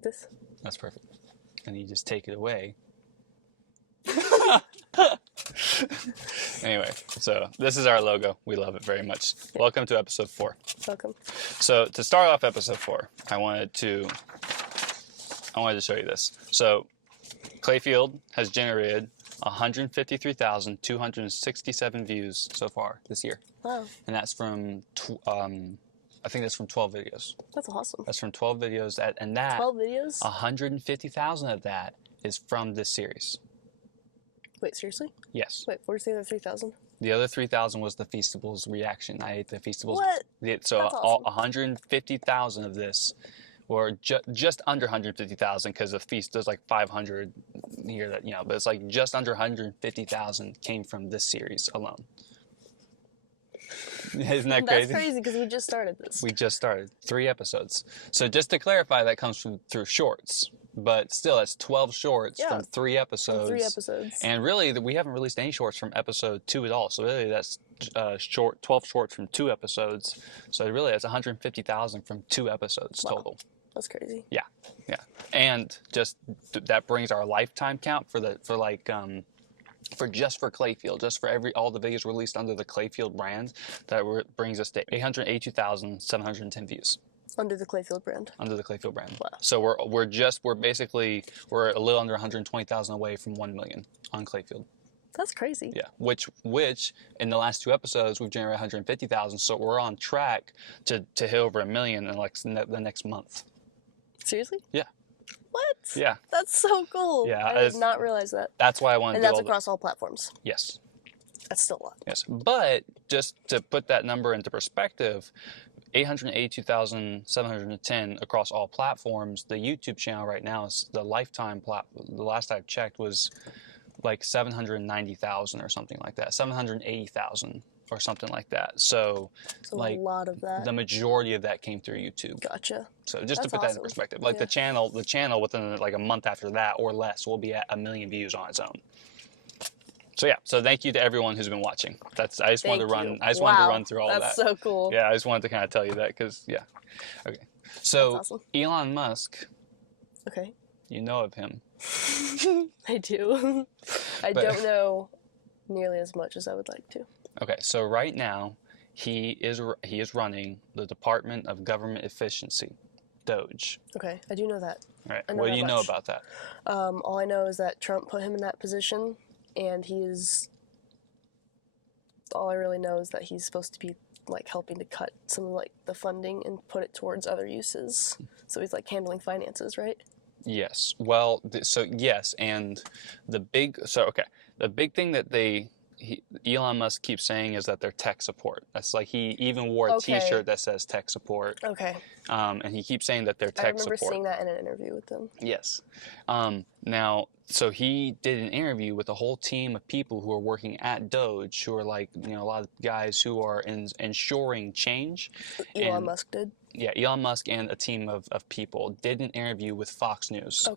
Like this? That's perfect. And you just take it away. Anyway, so this is our logo. We love it very much. Yeah. Welcome to episode 4. Welcome. So to start off episode 4, I wanted to show you this. So Clayfield has generated 153,267 views so far this year. Wow. And that's from I think that's from 12 videos. That's awesome. That's from 12 videos. 12 videos? 150,000 of that is from this series. Wait, seriously? Yes. Wait, where's the other 3,000? The other 3,000 was the Feastables reaction. I ate the Feastables. What? So That's awesome. 150,000 of this, or just under 150,000, because the feast does like 500 here, that but it's like just under 150,000 came from this series alone. Isn't that crazy? That's crazy because we just started this. We just started 3 episodes. So just to clarify, that comes through shorts. But still, that's 12 shorts from 3 episodes. 3 episodes. And really, we haven't released any shorts from episode 2 at all. So really, that's 12 shorts from 2 episodes. So really, that's 150,000 from 2 episodes total. That's crazy. Yeah. And just that brings our lifetime count for Clayfield, just for all the videos released under the Clayfield brand, that brings us to 882,710 views. Under the Clayfield brand. Under the Clayfield brand. Wow. So we're a little under 120,000 away from 1 million on Clayfield. That's crazy. Yeah. Which in the last 2 episodes we've generated 150,000. So we're on track to hit over 1 million in the next month. Seriously? Yeah. What? Yeah. That's so cool. Yeah. I did not realize that. That's why I wanted to do And that's across all platforms. Yes. That's still a lot. Yes. But just to put that number into perspective, 882,710 across all platforms. The YouTube channel right now is the lifetime the last I checked was like 790,000 or something like that. 780,000 or something like that. So like a lot of that. The majority of that came through YouTube. Gotcha. So just to put that in perspective, like the channel within like a month after that or less will be at 1 million views on its own. So yeah, so thank you to everyone who's been watching. I just wanted to run through all of that. That's so cool. Yeah, I just wanted to kind of tell you that because Okay. So awesome. Elon Musk. Okay. You know of him. I do. I don't know nearly as much as I would like to. Okay, so right now he is running the Department of Government Efficiency, DOGE. Okay, I do know that. All right. What do you know about that? All I know is that Trump put him in that position. And all I really know is that he's supposed to be like helping to cut some of like the funding and put it towards other uses. So he's like handling finances, right? Yes. Well, yes, and the big thing that Elon Musk keeps saying is that they're tech support. That's like he even wore a T-shirt that says tech support. Okay. And he keeps saying that they're tech support. I remember seeing that in an interview with them. Yes. Now, so he did an interview with a whole team of people who are working at Doge, who are like, a lot of guys who are ensuring change. Elon Musk did? Yeah, Elon Musk and a team of people did an interview with Fox News.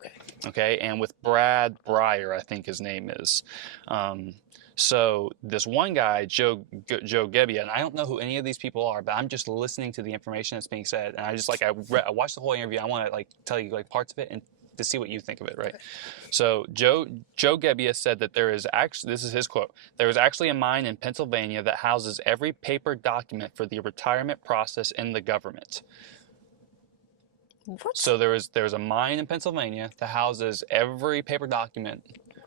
Okay. And with Brad Breyer, I think his name is. So this one guy, Joe Gebbia, and I don't know who any of these people are, but I'm just listening to the information that's being said, and I just I watched the whole interview. I want to tell you parts of it and to see what you think of it, right? Okay. So Joe Gebbia said that there is actually, this is his quote, there is actually a mine in Pennsylvania that houses every paper document for the retirement process in the government. What? So there is a mine in Pennsylvania that houses every paper document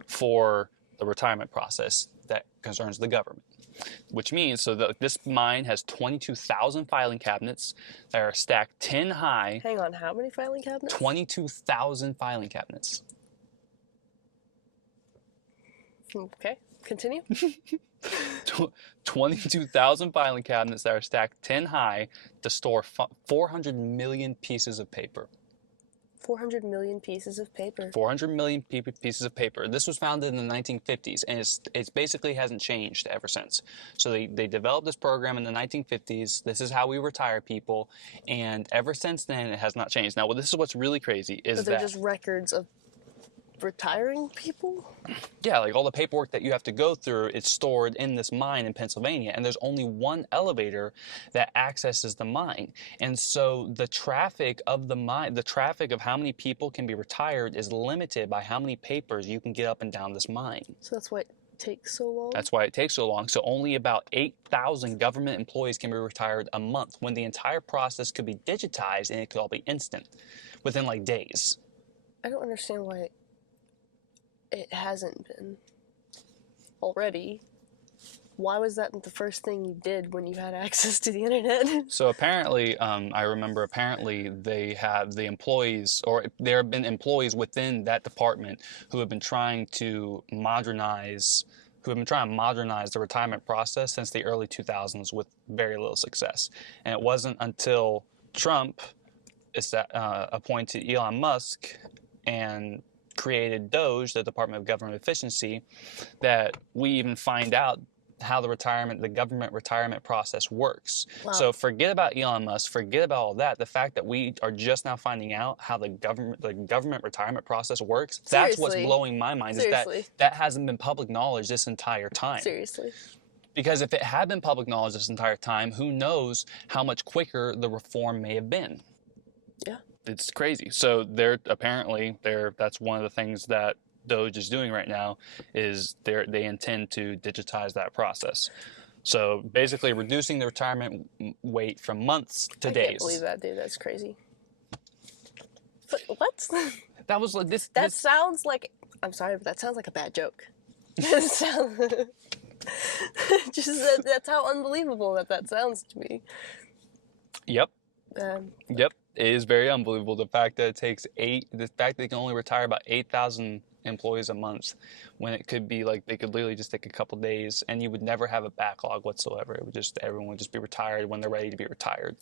for the retirement process that concerns the government. Which means, this mine has 22,000 filing cabinets that are stacked 10 high. Hang on, how many filing cabinets? 22,000 filing cabinets. Okay, continue. 22,000 filing cabinets that are stacked 10 high to store 400 million pieces of paper. 400 million pieces of paper. 400 million pieces of paper. This was founded in the 1950s, and it's basically hasn't changed ever since. So they developed this program in the 1950s. This is how we retire people, and ever since then, it has not changed. Now, this is what's really crazy is they're just records of retiring people? Yeah, like all the paperwork that you have to go through, it's stored in this mine in Pennsylvania, and there's only one elevator that accesses the mine. And so the traffic of the mine, the traffic of how many people can be retired is limited by how many papers you can get up and down this mine. So that's why it takes so long? That's why it takes so long. So only about 8,000 government employees can be retired a month, when the entire process could be digitized and it could all be instant within like days. I don't understand why it hasn't been already. Why was that the first thing you did when you had access to the internet? So apparently, I remember apparently they have the employees, or there have been employees within that department who have been trying to modernize the retirement process since the early 2000s with very little success. And it wasn't until Trump appointed Elon Musk and created DOGE, the Department of Government Efficiency, that we even find out how the government retirement process works. Wow. So forget about Elon Musk, forget about all that. The fact that we are just now finding out how the government retirement process works, that's what's blowing my mind. Seriously. Is that hasn't been public knowledge this entire time. Seriously. Because if it had been public knowledge this entire time, who knows how much quicker the reform may have been. Yeah. It's crazy. So that's one of the things that DOGE is doing right now, is they intend to digitize that process. So basically reducing the retirement wait from months to days. I can't believe that, dude. That's crazy. But what? That was like this. Sounds like, I'm sorry, but that sounds like a bad joke. Just that's how unbelievable that sounds to me. Yep. Yep. It is very unbelievable. The fact that they can only retire about 8,000 employees a month, when it could be like they could literally just take a couple days and you would never have a backlog whatsoever. Everyone would just be retired when they're ready to be retired.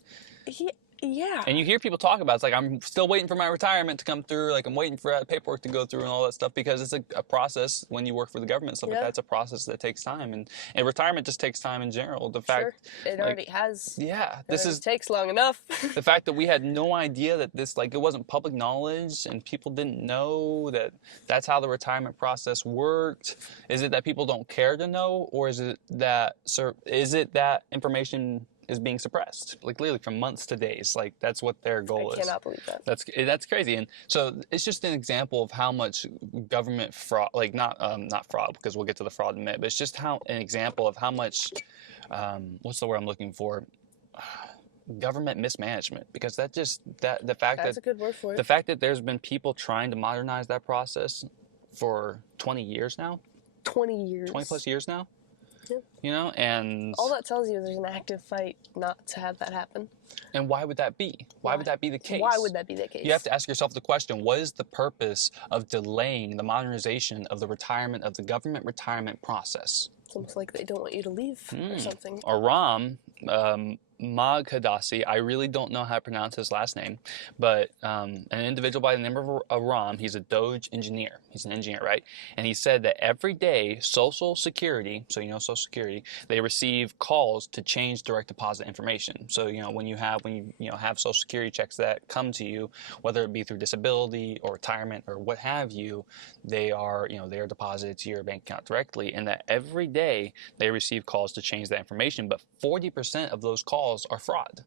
Yeah. And you hear people talk about, it's like, I'm still waiting for my retirement to come through, like I'm waiting for that paperwork to go through and all that stuff, because it's a process when you work for the government, stuff like that. It's a process that takes time, and retirement just takes time in general. The fact it already has. Yeah, takes long enough. The fact that we had no idea that this, like, it wasn't public knowledge and people didn't know that that's how the retirement process worked. Is it that people don't care to know, or is it that information is being suppressed, like literally from months to days? Like that's what their goal is. I cannot believe that. That's crazy. And so it's just an example of how much government fraud, like not fraud, because we'll get to the fraud in a minute, but it's just an example of how much, what's the word I'm looking for? Government mismanagement, because that's a good word for it. The fact that there's been people trying to modernize that process for 20 years now. 20 plus years now. Yeah. You know, and all that tells you is there's an active fight not to have that happen. And why would that be? Why would that be the case? Why would that be the case? You have to ask yourself the question, what is the purpose of delaying the modernization of the government retirement process? It's almost like they don't want you to leave or something. Aram Maghdassi, I really don't know how to pronounce his last name, but an individual by the name of Aram, he's a DOGE engineer. He's an engineer, right? And he said that every day Social Security, so you know Social Security, they receive calls to change direct deposit information. So when you have Social Security checks that come to you, whether it be through disability or retirement or what have you, they are deposited to your bank account directly, and that every day they receive calls to change that information, but 40% of those calls are fraud.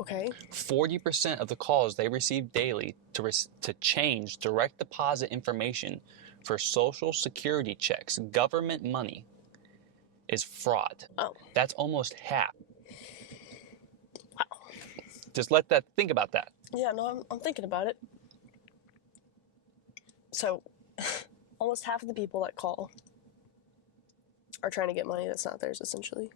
Okay. 40% of the calls they receive daily to change direct deposit information for Social Security checks, government money, is fraud. Oh. That's almost half. Wow. Just think about that. Yeah, no, I'm thinking about it. So, almost half of the people that call are trying to get money that's not theirs, essentially.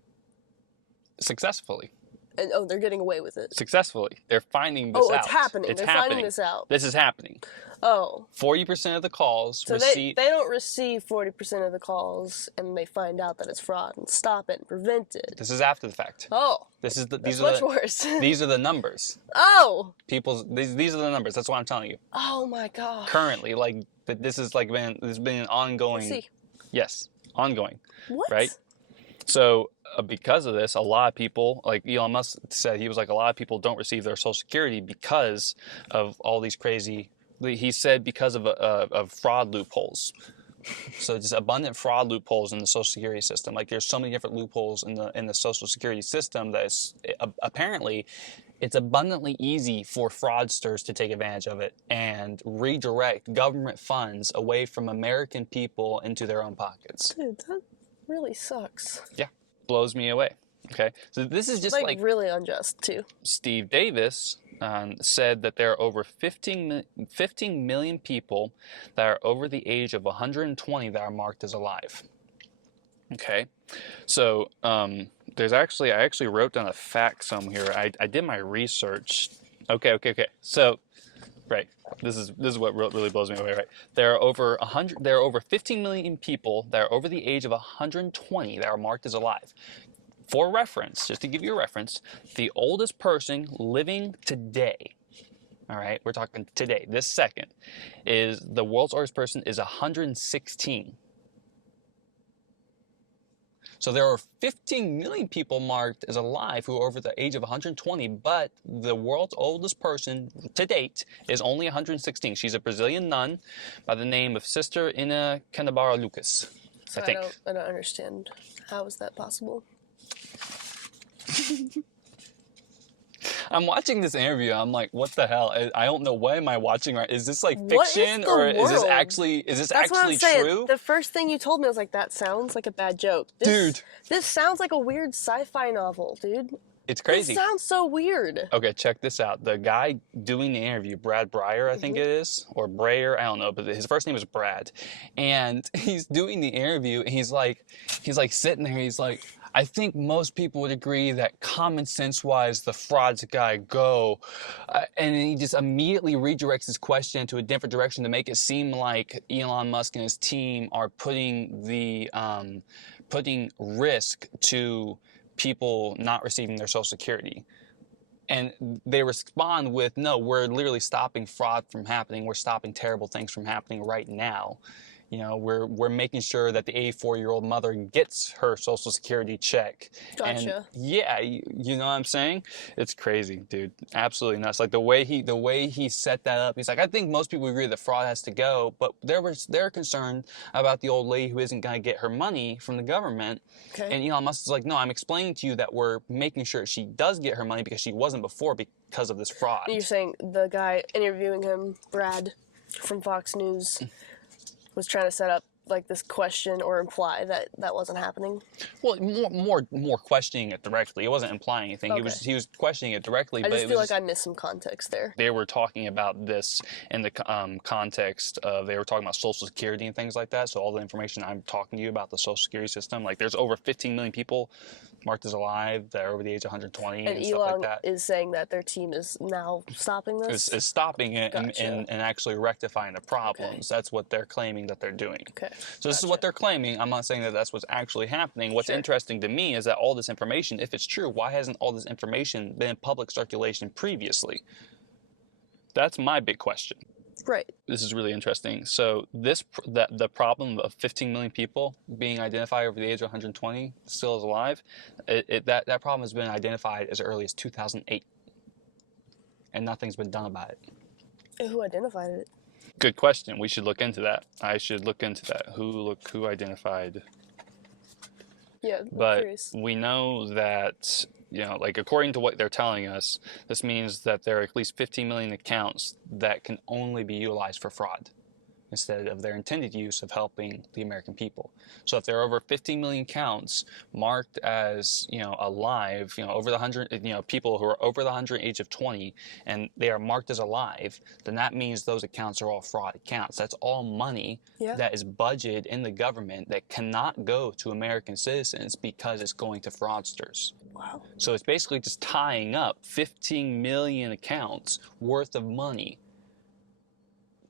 Successfully. And they're getting away with it. Successfully. They're finding this out. Oh, it's happening. They're finding this out. This is happening. Oh. 40% of the calls they don't receive 40% of the calls and they find out that it's fraud and stop it and prevent it. This is after the fact. Oh. These are much worse. These are the numbers. Oh. These are the numbers. That's what I'm telling you. Oh my God. Currently, this has been an ongoing. Let's see. Yes, ongoing. What? Right? So because of this, a lot of people, like Elon Musk said, he was like, a lot of people don't receive their Social Security because of all these crazy he said because of fraud loopholes. So just abundant fraud loopholes in the Social Security system. Like there's so many different loopholes in the Social Security system that is, apparently it's abundantly easy for fraudsters to take advantage of it and redirect government funds away from American people into their own pockets. Dude, that really sucks. Yeah, blows me away. Okay, so this is just like really unjust too. Steve Davis said that there are over 15 million people that are over the age of 120 that are marked as alive. Okay, so I actually wrote down a fact somewhere. I did my research. Okay. So, right, this is what really blows me away. Right, there are over 15 million people that are over the age of 120 that are marked as alive. For reference, just to give you a reference, the oldest person living today, all right, we're talking today, this second, is the world's oldest person is 116. So there are 15 million people marked as alive who are over the age of 120, but the world's oldest person to date is only 116. She's a Brazilian nun by the name of Sister Ina Canabara Lucas, So I think. I don't understand. How is that possible? I'm watching this interview. I'm like, what the hell? I don't know. What am I watching? Right? Is this like What is fiction, the or is this world? actually That's what I'm actually saying. true? The first thing you told me, I was like, that sounds like a bad joke. Dude. This sounds like a weird sci-fi novel, dude. It's crazy. This sounds so weird. Okay, check this out. The guy doing the interview, Brad Breyer, I think it is, or Breyer, I don't know, but his first name is Brad, and he's doing the interview, and he's like sitting there, he's like, I think most people would agree that common sense-wise, the fraud's gotta go, and then he just immediately redirects his question into a different direction to make it seem like Elon Musk and his team are putting risk to people not receiving their Social Security. And they respond with, no, we're literally stopping fraud from happening. We're stopping terrible things from happening right now. You know, we're making sure that the 84-year-old mother gets her Social Security check. Gotcha. And yeah, you know what I'm saying? It's crazy, dude. Absolutely nuts. Like the way he set that up, he's like, I think most people agree that fraud has to go, but they're concerned about the old lady who isn't gonna get her money from the government. Okay. And Elon Musk is like, no, I'm explaining to you that we're making sure she does get her money because she wasn't before because of this fraud. You're saying the guy interviewing him, Brad, from Fox News, was trying to set up like this question or imply that that wasn't happening? Well, more questioning it directly. It wasn't implying anything. Okay. He was questioning it directly. I but just it feel was like I missed some context there. They were talking about this in the context of, they were talking about Social Security and things like that. So all the information I'm talking to you about the Social Security system, like there's over 15 million people marked as alive that are over the age of 120 and stuff Elon like that. is saying that their team is now stopping this? Is stopping it Gotcha. and actually rectifying the problems. Okay. That's what they're claiming that they're doing. Okay. So this is what they're claiming. I'm not saying that that's what's actually happening. What's Sure. interesting to me is that all this information, if it's true, why hasn't all this information been in public circulation previously? That's my big question. Right. This is really interesting. So the problem of 15 million people being identified over the age of 120 still is alive, that problem has been identified as early as 2008, and nothing's been done about it. Who identified it? Good question. We should look into that. I should look into that. Who identified? Yeah, I'm But curious. we know that, you know, like according to what they're telling us, this means that there are at least 15 million accounts that can only be utilized for fraud instead of their intended use of helping the American people. So if there are over 15 million accounts marked as, you know, alive, you know, over the 100, you know, people who are over the 100 age of 20, and they are marked as alive, then that means those accounts are all fraud accounts. That's all money Yeah. that is budgeted in the government that cannot go to American citizens because it's going to fraudsters. Wow. So it's basically just tying up 15 million accounts worth of money,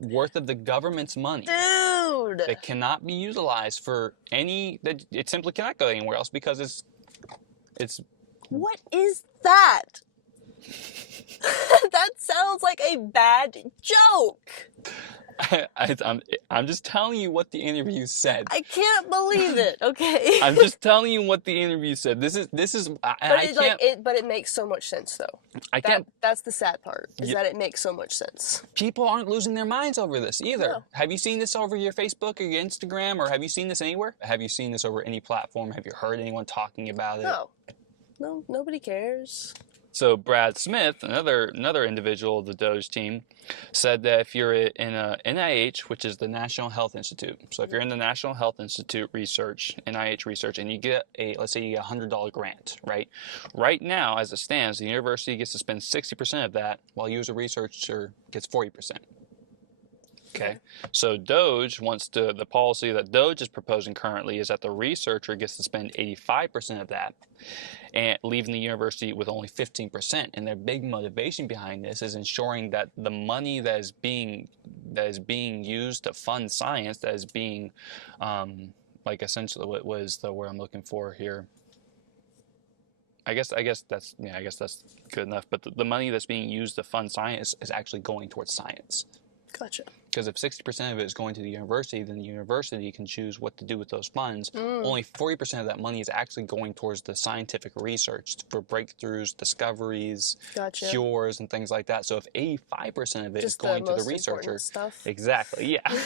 worth of the government's money, Dude! that cannot be utilized for that it simply cannot go anywhere else because it's What is that? That sounds like a bad joke. I'm just telling you what the interview said. I can't believe it. Okay. I'm just telling you what the interview said. This is But it like it, but it makes so much sense though. I can't. That's the sad part is that it makes so much sense. People aren't losing their minds over this either. No. Have you seen this over your Facebook or your Instagram, or have you seen this anywhere? Have you seen this over any platform? Have you heard anyone talking about it? No, nobody cares. So Brad Smith, another individual of the Doge team, said that if you're in a NIH, which is the National Health Institute, so if you're in the National Health Institute research, NIH research, and you get let's say you get a $100 grant, right? Right now, as it stands, the university gets to spend 60% of that, while you as a researcher gets 40%. Okay, so Doge the policy that Doge is proposing currently is that the researcher gets to spend 85% of that, and leaving the university with only 15%. And their big motivation behind this is ensuring that the money that is being used to fund science, that is being, like essentially what was the word I'm looking for here? I guess that's good enough. But the money that's being used to fund science is actually going towards science. Gotcha. Because if 60% of it is going to the university, then the university can choose what to do with those funds. Only 40% of that money is actually going towards the scientific research for breakthroughs, discoveries, cures, and things like that. So if 85% of it is going to the researcher, stuff. Exactly, yeah,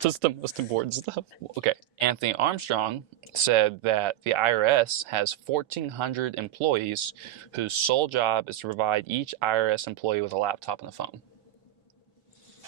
just the most important stuff. Okay, Anthony Armstrong said that the IRS has 1,400 employees whose sole job is to provide each IRS employee with a laptop and a phone.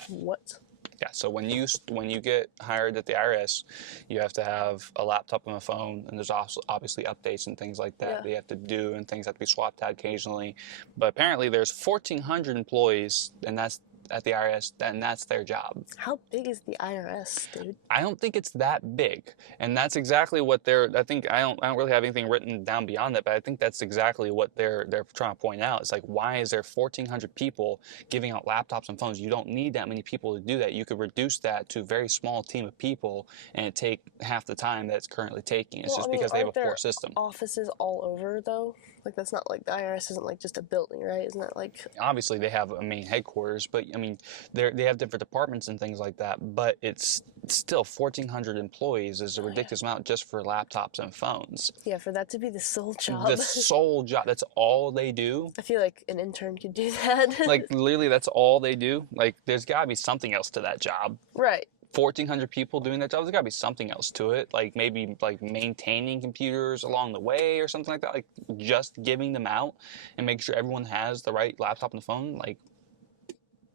What? Yeah, so when you get hired at the IRS, you have to have a laptop and a phone, and there's also obviously updates and things like that that you have to do, and things have to be swapped out occasionally. But apparently there's 1,400 employees, and that's at the IRS, and that's their job. How big is the IRS, dude? I don't think it's that big, and that's exactly what I don't really have anything written down beyond that, but I think that's exactly what they're trying to point out. It's like, why is there 1,400 people giving out laptops and phones? You don't need that many people to do that. You could reduce that to a very small team of people, and it take half the time that it's currently taking. It's because they have a poor system. Offices all over though. Like that's not like the IRS isn't like just a building, right? Isn't that like? Obviously, they have a main headquarters, but I mean, they have different departments and things like that. But it's still 1,400 employees is a ridiculous amount just for laptops and phones. Yeah, for that to be the sole job. The sole job. That's all they do. I feel like an intern could do that. Like literally, that's all they do. Like there's got to be something else to that job. Right. 1,400 people doing that job, there's got to be something else to it, like maybe like maintaining computers along the way or something like that, like just giving them out and making sure everyone has the right laptop and phone. Like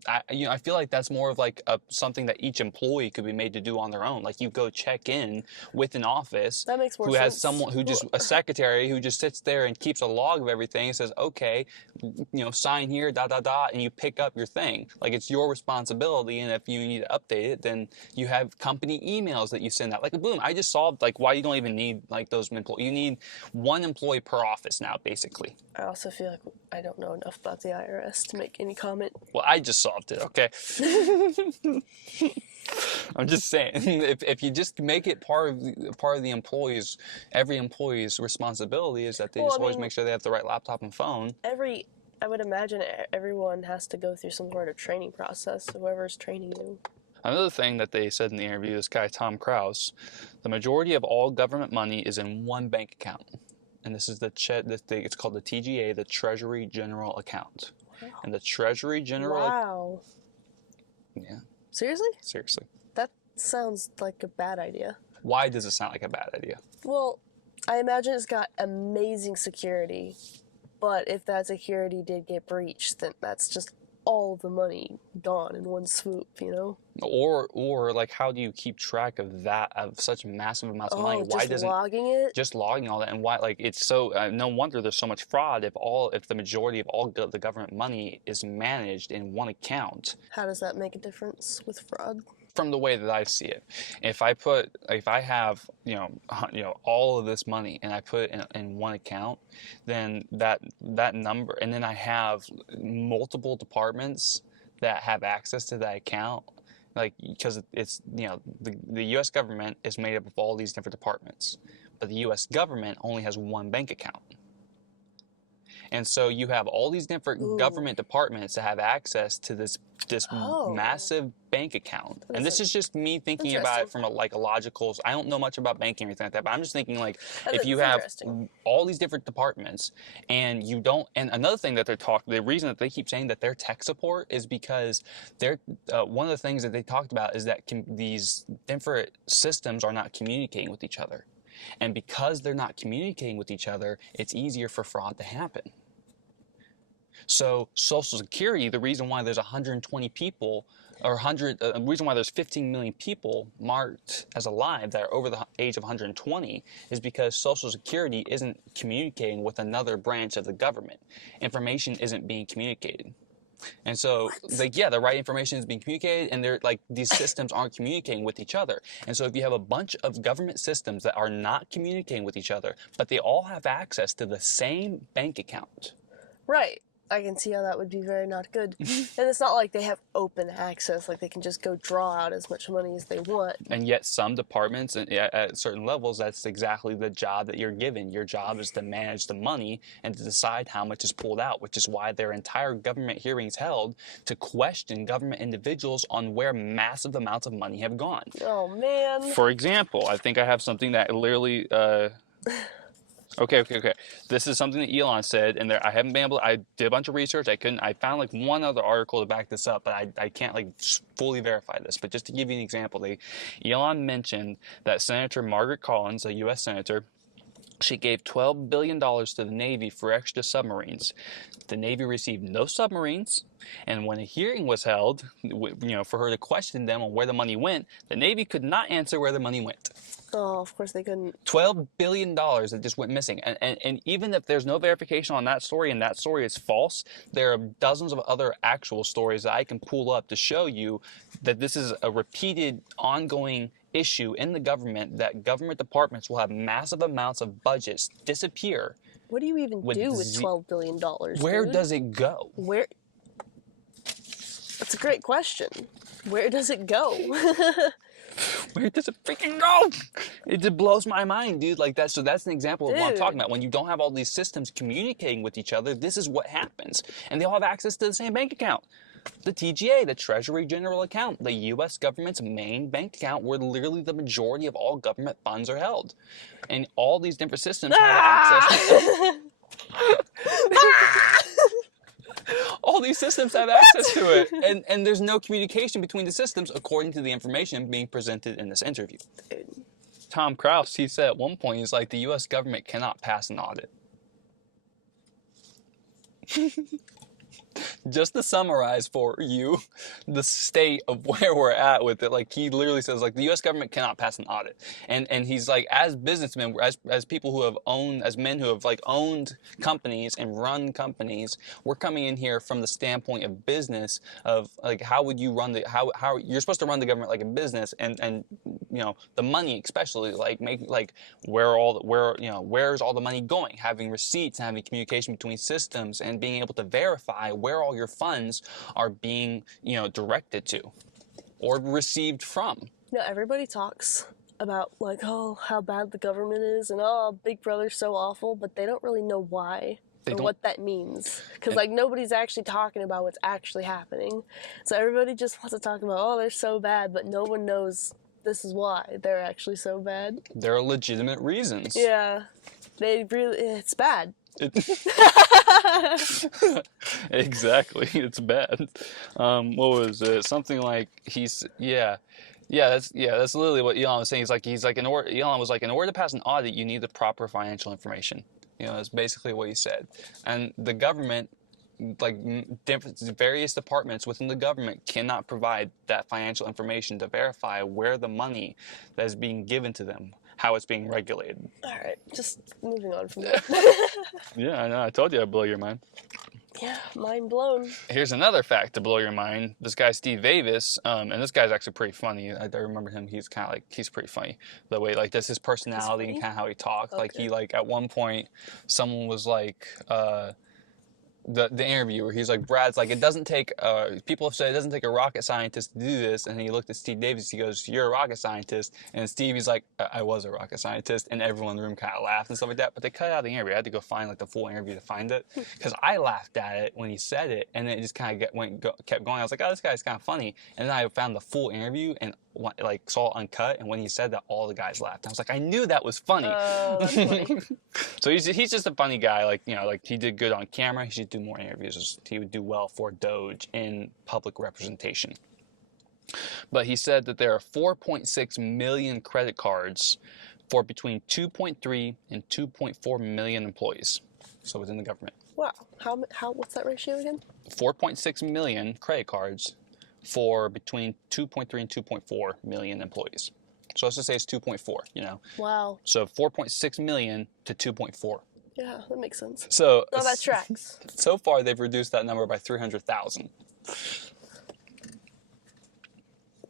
I feel like that's more of like something that each employee could be made to do on their own. Like you go check in with an office that makes more who sense. has someone who just a secretary who just sits there and keeps a log of everything and says, okay, sign here, and you pick up your thing. Like it's your responsibility, and if you need to update it, then you have company emails that you send out. Like boom, I just solved like why you don't even need like those employees. You need one employee per office now, basically. I also feel like I don't know enough about the IRS to make any comment. Well, I just solved it, okay? I'm just saying, if you just make it part of the employees, every employee's responsibility is that they always make sure they have the right laptop and phone. I would imagine everyone has to go through some sort of training process, whoever's training you. Another thing that they said in the interview, this guy, Tom Krause, the majority of all government money is in one bank account. And this is it's called the TGA, the Treasury General Account. Wow. And the Treasury General... Wow. Yeah. Seriously? Seriously. That sounds like a bad idea. Why does it sound like a bad idea? Well, I imagine it's got amazing security, but if that security did get breached, then that's just all the money gone in one swoop, Or like, how do you keep track of that, of such massive amounts of money? Why doesn't logging it? Just logging all that, and why? Like, it's so no wonder there's so much fraud if the majority of all the government money is managed in one account. How does that make a difference with fraud? From the way that I see it, if I have all of this money and I put it in one account, then that number, and then I have multiple departments that have access to that account, like because it's the U.S. government is made up of all these different departments, but the U.S. government only has one bank account. And so you have all these different Ooh. government departments that have access to this Oh. massive bank account. And That's this is just me thinking about it from a logical. I don't know much about banking or anything like that, but I'm just thinking like if you have all these different departments and you don't. And another thing that the reason that they keep saying that they're tech support is because they're one of the things that they talked about is that these different systems are not communicating with each other. And because they're not communicating with each other, it's easier for fraud to happen. So Social Security, the reason why there's 120 people, or the reason why there's 15 million people marked as alive that are over the age of 120 is because Social Security isn't communicating with another branch of the government. Information isn't being communicated. And so, the right information is being communicated, and these systems aren't communicating with each other. And so if you have a bunch of government systems that are not communicating with each other, but they all have access to the same bank account. Right. I can see how that would be very not good. And it's not like they have open access, like they can just go draw out as much money as they want. And yet some departments at certain levels, that's exactly the job that you're given. Your job is to manage the money and to decide how much is pulled out, which is why there are entire government hearings held to question government individuals on where massive amounts of money have gone. Oh, man. For example, I think I have something that literally... Okay. This is something that Elon said, and I haven't been able to, I did a bunch of research. I found like one other article to back this up, but I can't like fully verify this. But just to give you an example, Elon mentioned that Senator Margaret Collins, a U.S. senator, she gave $12 billion to the Navy for extra submarines. The Navy received no submarines, and when a hearing was held, for her to question them on where the money went, the Navy could not answer where the money went. Oh, of course they couldn't. $12 billion that just went missing. And even if there's no verification on that story and that story is false, there are dozens of other actual stories that I can pull up to show you that this is a repeated, ongoing issue in the government, that government departments will have massive amounts of budgets disappear. What do you even do with $12 billion? Where does it go? That's a great question. Where does it go? Where does it freaking go? It just blows my mind, dude. Like that. So that's an example of what I'm talking about. When you don't have all these systems communicating with each other, this is what happens. And they all have access to the same bank account. The TGA, the Treasury General Account, the U.S. government's main bank account, where literally the majority of all government funds are held. And all these different systems have access to all these systems have access to it. And there's no communication between the systems according to the information being presented in this interview. Tom Krause, he said at one point, he's like, the U.S. government cannot pass an audit. Just to summarize for you the state of where we're at with it, like he literally says, like, the U.S. government cannot pass an audit, and he's like, as businessmen, as people who have owned, as men who have like owned companies and run companies, we're coming in here from the standpoint of business, of like, how would you run how you're supposed to run the government like a business, and the money especially, like where's all the money going, having receipts, having communication between systems, and being able to verify where all your funds are being, directed to or received from. Everybody talks about like, oh, how bad the government is, and oh, Big Brother's so awful, but they don't really know why or what that means. Because like nobody's actually talking about what's actually happening. So everybody just wants to talk about, oh, they're so bad, but no one knows this is why they're actually so bad. There are legitimate reasons. Yeah. It's bad. Exactly, it's bad. What was it? Something like that's literally what Elon was saying. Elon was like, in order to pass an audit, you need the proper financial information. That's basically what he said. And the government, like various departments within the government, cannot provide that financial information to verify where the money that is being given to them, how it's being regulated. All right, just moving on from that. Yeah, I know. I told you I'd blow your mind. Yeah, mind blown. Here's another fact to blow your mind. This guy, Steve Davis, and this guy's actually pretty funny. I remember him. He's kind of like, he's pretty funny. The way, like, that's his personality and kind of how he talks. Okay. Like, at one point, someone was like, the interviewer. He's like, Brad's like, it doesn't take, people have said it doesn't take a rocket scientist to do this. And he looked at Steve Davis. He goes, you're a rocket scientist. And Stevie's like, I was a rocket scientist. And everyone in the room kind of laughed and stuff like that. But they cut out the interview. I had to go find like the full interview to find it. Because I laughed at it when he said it. And then it just kind of kept going. I was like, oh, this guy's kind of funny. And then I found the full interview and like saw it uncut. And when he said that, all the guys laughed. I was like, I knew that was funny. Oh, that's funny. So he's just a funny guy. Like, you know, like he did good on camera. He should do more interviews. He would do well for Doge in public representation. But he said that there are 4.6 million credit cards for between 2.3 and 2.4 million employees. So within the government. Wow. What's that ratio again? 4.6 million credit cards for between 2.3 and 2.4 million employees. So let's just say it's 2.4, you know. Wow. So 4.6 million to 2.4. Yeah, that makes sense. So that tracks. So far, they've reduced that number by 300,000,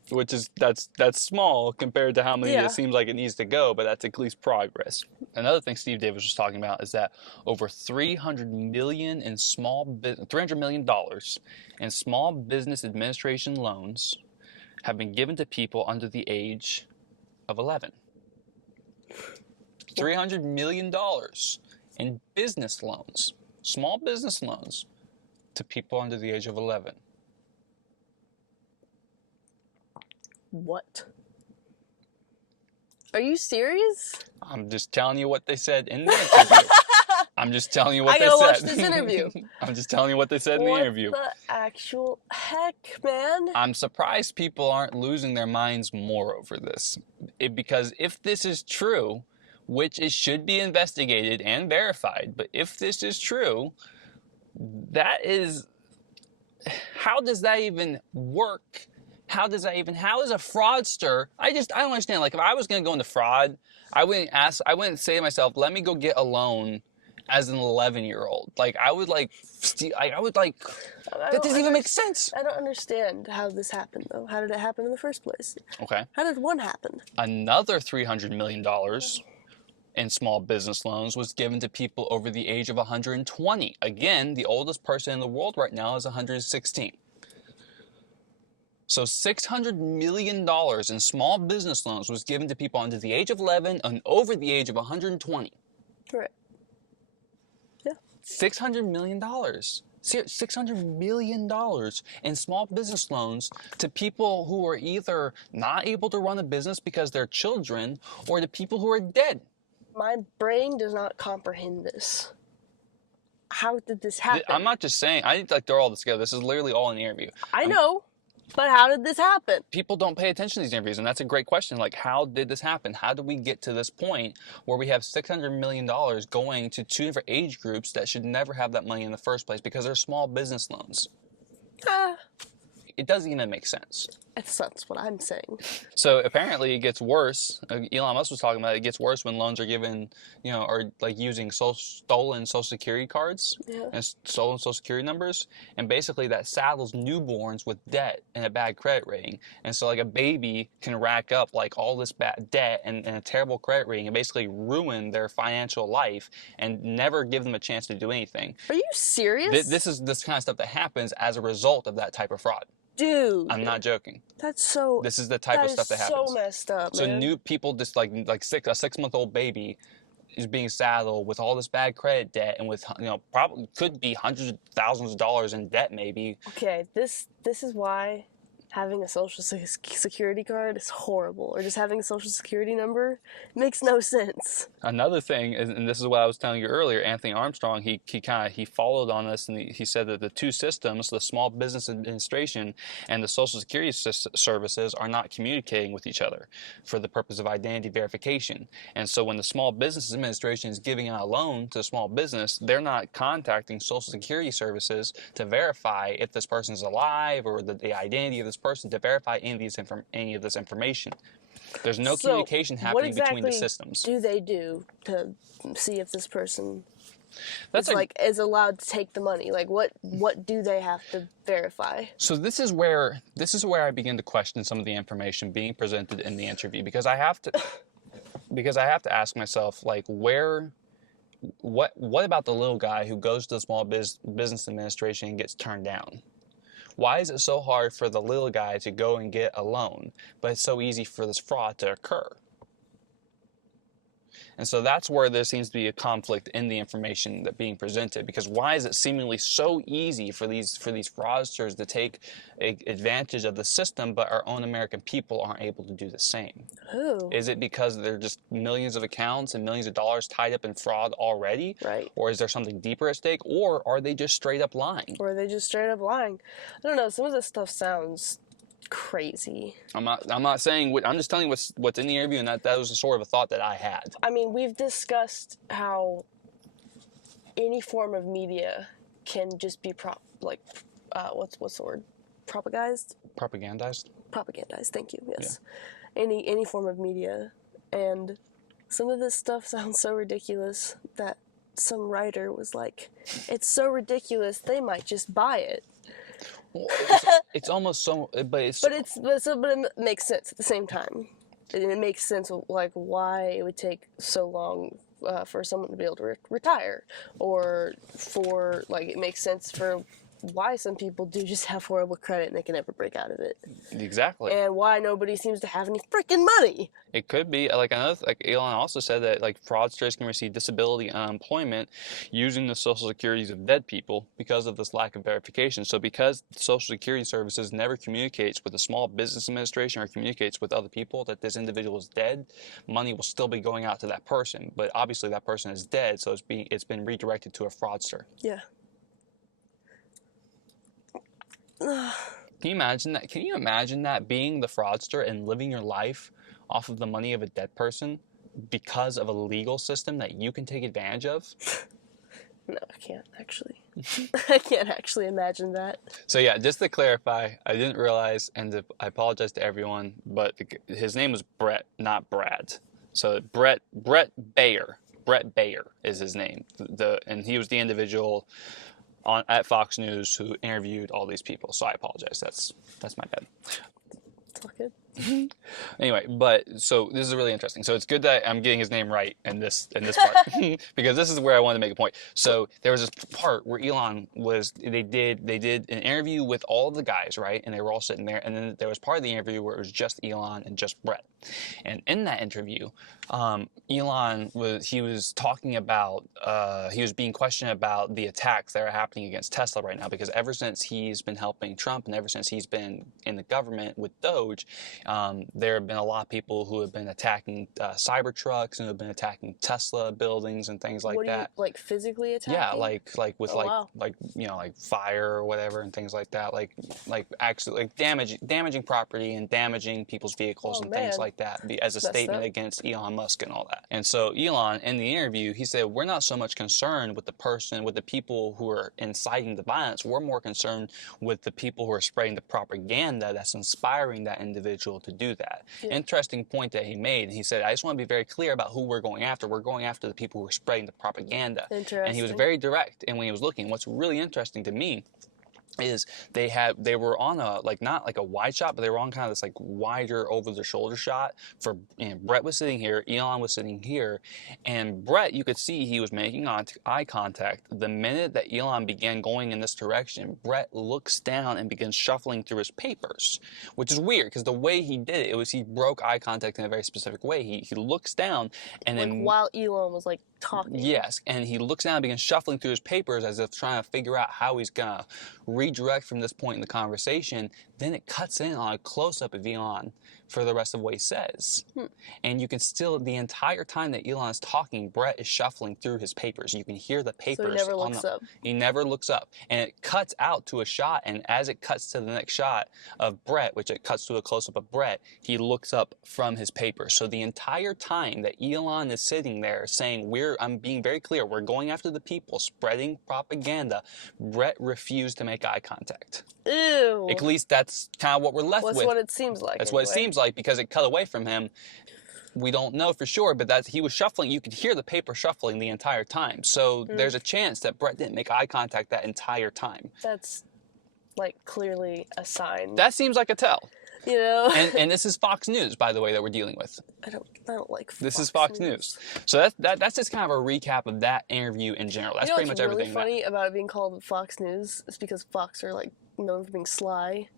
which is that's small compared to how many it seems like it needs to go, but that's at least progress. Another thing Steve Davis was talking about is that over $300 million in $300 million in small business administration loans have been given to people under the age of 11. $300 million in business loans, small business loans, to people under the age of 11. What? Are you serious? I'm just telling you what they said in the interview. I'm just telling you what they said. I gotta watch this interview. I'm just telling you what they said in the interview. What the actual heck, man? I'm surprised people aren't losing their minds more over this. Because if this is true, which it should be investigated and verified, but if this is true, that is, how does that even work? How is a fraudster, I don't understand. Like, if I was going to go into fraud, I wouldn't say to myself, let me go get a loan as an 11-year-old. Like, that doesn't even make sense. I don't understand how this happened, though. How did it happen in the first place? Okay. How did one happen? Another $300 million in small business loans was given to people over the age of 120. Again, the oldest person in the world right now is 116. So $600 million in small business loans was given to people under the age of 11 and over the age of 120. Right. Yeah. $600 million. $600 million in small business loans to people who are either not able to run a business because they're children or to people who are dead. My brain does not comprehend this. How did this happen? I'm not just saying. I need to throw all this together. This is literally all in the interview. I know. But how did this happen? People don't pay attention to these interviews, and that's a great question. Like, how did this happen? How did we get to this point where we have $600 million going to two different age groups that should never have that money in the first place because they're small business loans? It doesn't even make sense. That's what I'm saying. So apparently it gets worse. Elon Musk was talking about it gets worse when loans are given, or like using stolen Social Security cards and stolen Social Security numbers. And basically that saddles newborns with debt and a bad credit rating. And so like a baby can rack up like all this bad debt and a terrible credit rating and basically ruin their financial life and never give them a chance to do anything. Are you serious? This is this kind of stuff that happens as a result of that type of fraud. Dude. I'm not joking. This is the type of stuff that happens. So messed up, So man. new people just a 6-month-old baby is being saddled with all this bad credit debt and with, probably could be hundreds of thousands of dollars in debt maybe. Okay, this is why having a social security card is horrible, or just having a social security number makes no sense. Another thing, and this is what I was telling you earlier, Anthony Armstrong, he followed on this, and he said that the two systems, the Small Business Administration and the Social Security services, are not communicating with each other for the purpose of identity verification. And so when the Small Business Administration is giving out a loan to a small business, they're not contacting Social Security services to verify if this person is alive or the identity of this person, to verify any of this information. There's no communication happening between the systems. What exactly do they do to see if this person is allowed to take the money? Like, what do they have to verify? So this is where I begin to question some of the information being presented in the interview, because I have to ask myself, like, where what about the little guy who goes to the Small Business Administration and gets turned down? Why is it so hard for the little guy to go and get a loan, but it's so easy for this fraud to occur? And so that's where there seems to be a conflict in the information that being presented, because why is it seemingly so easy for these fraudsters to take advantage of the system, but our own American people aren't able to do the same? Who? Is it because there are just millions of accounts and millions of dollars tied up in fraud already? Right. Or is there something deeper at stake? Or are they just straight up lying? Or are they just straight up lying? I don't know. Some of this stuff sounds crazy. I'm not saying, I'm just telling you what's in the interview, and that was sort of a thought that I had. I mean, we've discussed how any form of media can just be what's the word? Propagandized? Propagandized, thank you, yes. Yeah. Any form of media. And some of this stuff sounds so ridiculous that some writer was like, it's so ridiculous they might just buy it. Well, it's almost so, but it makes sense at the same time. It makes sense like why it would take so long for someone to be able to retire, or for like it makes sense for why some people do just have horrible credit and they can never break out of it. Exactly. And why nobody seems to have any freaking money. It could be like Elon also said that like fraudsters can receive disability and unemployment using the social securities of dead people because of this lack of verification. So because Social Security Services never communicates with the Small Business Administration or communicates with other people that this individual is dead, money will still be going out to that person. But obviously that person is dead, so it's been redirected to a fraudster. Yeah. Can you imagine that? Can you imagine that, being the fraudster and living your life off of the money of a dead person because of a legal system that you can take advantage of? No, I can't actually. I can't actually imagine that. So yeah, just to clarify, I didn't realize, and I apologize to everyone, but his name was Brett, not Brad. So Brett Bayer. Brett Bayer is his name. And he was the individual at Fox News who interviewed all these people. So I apologize. That's my bad. It's all good. Anyway, so this is really interesting. So it's good that I'm getting his name right in this part because this is where I wanted to make a point. So there was this part where they did an interview with all of the guys, right? And they were all sitting there, and then there was part of the interview where it was just Elon and just Brett. And in that interview, Elon was talking about he was being questioned about the attacks that are happening against Tesla right now, because ever since he's been helping Trump and ever since he's been in the government with Doge, there have been a lot of people who have been attacking Cybertrucks and have been attacking Tesla buildings and things like that. Like physically attacking? Yeah, like with wow. like fire or whatever and things like that. Like actually damaging property and damaging people's vehicles and things like that as a statement against Elon Musk and all that. And so Elon, in the interview, he said, we're not so much concerned with the people who are inciting the violence. We're more concerned with the people who are spreading the propaganda that's inspiring that individual to do that. Yeah. Interesting point that he made. He said, I just want to be very clear about who we're going after. We're going after the people who are spreading the propaganda. And he was very direct. And when he was looking, what's really interesting to me is they were on not like a wide shot, but they were on kind of this like wider over the shoulder shot for, Brett was sitting here, Elon was sitting here, and Brett, you could see he was making eye contact. The minute that Elon began going in this direction, Brett looks down and begins shuffling through his papers, which is weird because the way he did it was he broke eye contact in a very specific way. He looks down and then while Elon was like talking. Yes, and he looks down and begins shuffling through his papers as if trying to figure out how he's gonna redirect from this point in the conversation. Then it cuts in on a close-up of Elon for the rest of what he says. And you can still, the entire time that Elon is talking, Brett is shuffling through his papers. You can hear the papers. So he never looks up. He never looks up. And it cuts out to a shot, and as it cuts to the next shot of Brett, which it cuts to a close-up of Brett, he looks up from his papers. So the entire time that Elon is sitting there saying, I'm being very clear, we're going after the people spreading propaganda, Brett refused to make eye contact. Ew. At least that's kind of what we're left with. That's what it seems like. That's what it seems like, because it cut away from him. We don't know for sure, but he was shuffling. You could hear the paper shuffling the entire time. So there's a chance that Brett didn't make eye contact that entire time. That's like clearly a sign. That seems like a tell. You know? And this is Fox News, by the way, that we're dealing with. I don't like Fox This is Fox News. So that's just kind of a recap of that interview in general. That's pretty much everything. What's really funny about it being called Fox News is because Fox are like known for being sly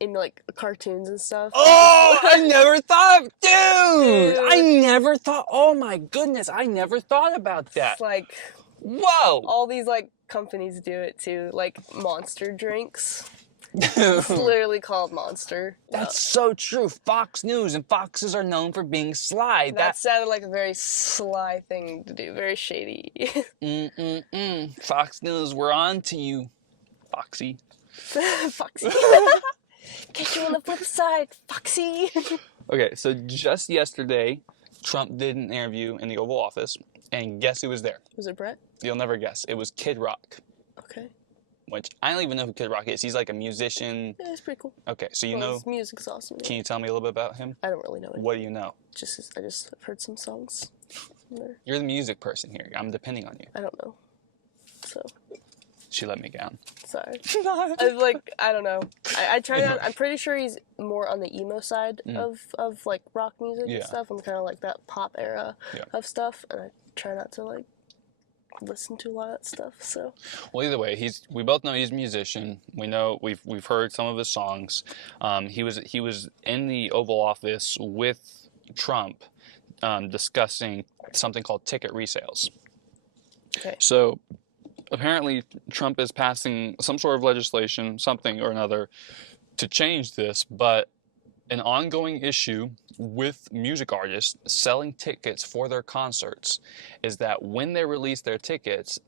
in like cartoons and stuff. Oh, I never thought, dude! I never thought. Oh my goodness, I never thought about that. It's like, whoa! All these like companies do it too, like Monster drinks. It's literally called Monster. That's so true. Fox News and Foxes are known for being sly. That sounded like a very sly thing to do. Very shady. Fox News, we're on to you, Foxy. Foxy. Catch you on the flip side, Foxy. Okay, so just yesterday, Trump did an interview in the Oval Office, and guess who was there? Was it Brett? You'll never guess. It was Kid Rock. Okay. Which, I don't even know who Kid Rock is. He's like a musician. Yeah, he's pretty cool. Okay, so you know... His music's awesome. Yeah. Can you tell me a little bit about him? I don't really know him. What do you know? I just heard some songs from there. You're the music person here. I'm depending on you. I don't know. So... She let me down. Sorry. I don't know. I try not... I'm pretty sure he's more on the emo side of like, rock music and stuff. I'm kind of like that pop era of stuff. And I try not to, like, listen to a lot of that stuff, so. Well, either way, we both know he's a musician. We know we've heard some of his songs. He was in the Oval Office with Trump, discussing something called ticket resales. Okay. So apparently Trump is passing some sort of legislation, something or another, to change this, but an ongoing issue with music artists selling tickets for their concerts is that when they release their tickets,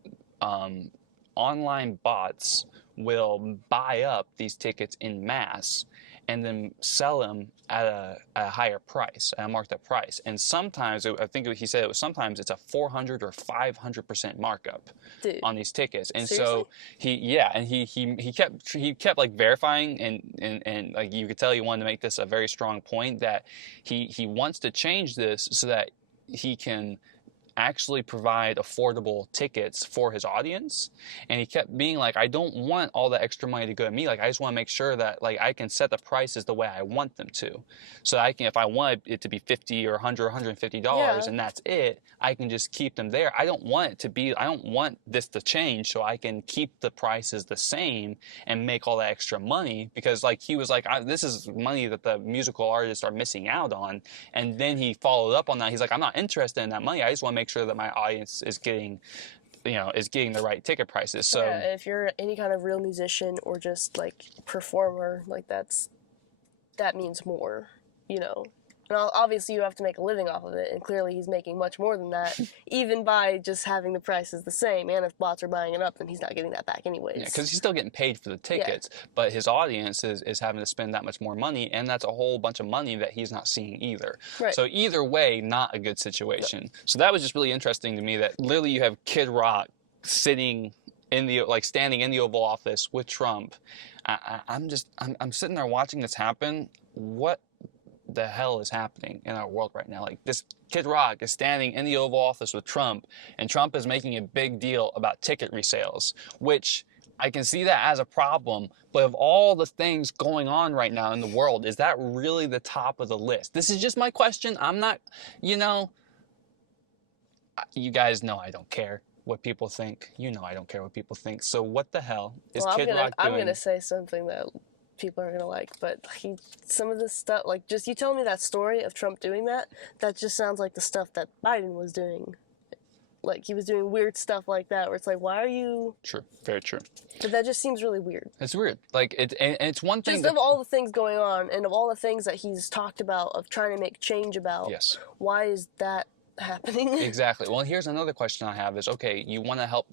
online bots will buy up these tickets in mass and then sell them at a higher price, at a marked up price. And sometimes, I think he said sometimes it's a 400 or 500% markup on these tickets. And seriously? so he kept like verifying and like you could tell he wanted to make this a very strong point that he wants to change this so that he can actually provide affordable tickets for his audience. And he kept being like, I don't want all the extra money to go to me. Like, I just want to make sure that like I can set the prices the way I want them to. So I can, if I want it to be $50 or $100, $150 and that's it, I can just keep them there. I don't want this to change so I can keep the prices the same and make all that extra money, because like he was like, this is money that the musical artists are missing out on. And then he followed up on that. He's like, I'm not interested in that money. I just want to make sure that my audience is getting the right ticket prices. So yeah, if you're any kind of real musician or just like performer, like that means more, you know. And obviously you have to make a living off of it, and clearly he's making much more than that, even by just having the prices the same. And if bots are buying it up, then he's not getting that back anyways. Yeah, because he's still getting paid for the tickets, but his audience is having to spend that much more money, and that's a whole bunch of money that he's not seeing either. Right. So either way, not a good situation. Yep. So that was just really interesting to me that literally you have Kid Rock standing in the Oval Office with Trump. I'm sitting there watching this happen. What the hell is happening in our world right now? Like, this Kid Rock is standing in the Oval Office with Trump, and Trump is making a big deal about ticket resales, which I can see that as a problem, but of all the things going on right now in the world, is that really the top of the list? This is just my question. I'm not, you guys know I don't care what people think. You know I don't care what people think. So what the hell is Kid Rock doing? I'm going to say something that people are gonna like, but some of this stuff, like, just you tell me that story of Trump doing that just sounds like the stuff that Biden was doing. Like, he was doing weird stuff like that, where it's like, why are you... True, very true. But that just seems really weird. It's weird. Like, it's one thing... Just of all the things going on, and of all the things that he's talked about, of trying to make change about, why is that happening? Exactly. Well, here's another question I have is, okay, you want to help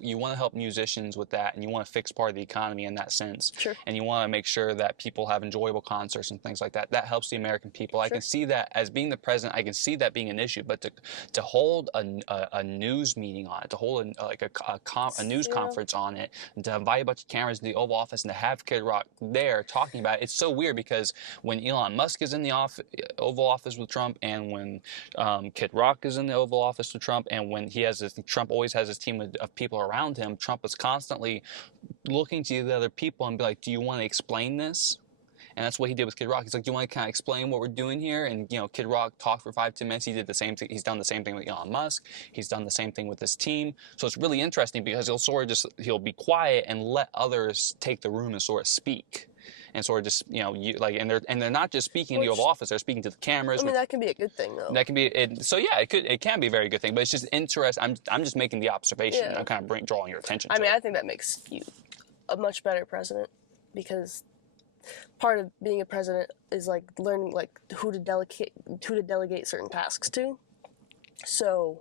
musicians with that, and you want to fix part of the economy in that sense. Sure. And you want to make sure that people have enjoyable concerts and things like that. That helps the American people. Sure. I can see that as being the president. I can see that being an issue, but to hold a news meeting on it, to hold a news conference on it, and to invite a bunch of cameras in the Oval Office and to have Kid Rock there talking about it, it's so weird, because when Elon Musk is in the Oval Office with Trump, and when Kid Rock is in the Oval Office with Trump, and when Trump always has his team of people around him, Trump is constantly looking to the other people and be like, do you want to explain this? And that's what he did with Kid Rock. He's like, do you want to kind of explain what we're doing here? And, you know, Kid Rock talked for 5-10 minutes. He did the same thing. He's done the same thing with Elon Musk. He's done the same thing with his team. So it's really interesting because he'll sort of just, he'll be quiet and let others take the room and sort of speak. And sort of just, you know, and they're not just speaking in the Oval Office, they're speaking to the cameras. I mean, that can be a good thing, though. That can be, so yeah, it can be a very good thing, but it's just interesting. I'm just making the observation. Yeah. I'm kind of drawing your attention to I mean, it. I think that makes you a much better president, because part of being a president is like learning like who to delegate certain tasks to. So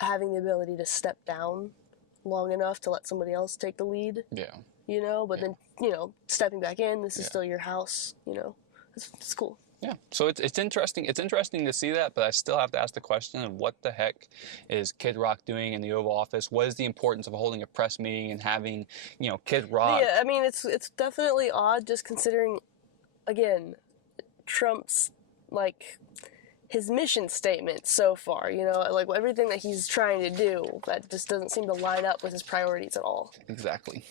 having the ability to step down long enough to let somebody else take the lead. Yeah. You know, but then, you know, stepping back in, this is still your house, you know. It's cool. Yeah, so it's interesting. It's interesting to see that, but I still have to ask the question of what the heck is Kid Rock doing in the Oval Office? What is the importance of holding a press meeting and having, you know, Kid Rock? Yeah, I mean, it's definitely odd, just considering, again, Trump's, like, his mission statement so far, you know, like everything that he's trying to do, that just doesn't seem to line up with his priorities at all. Exactly.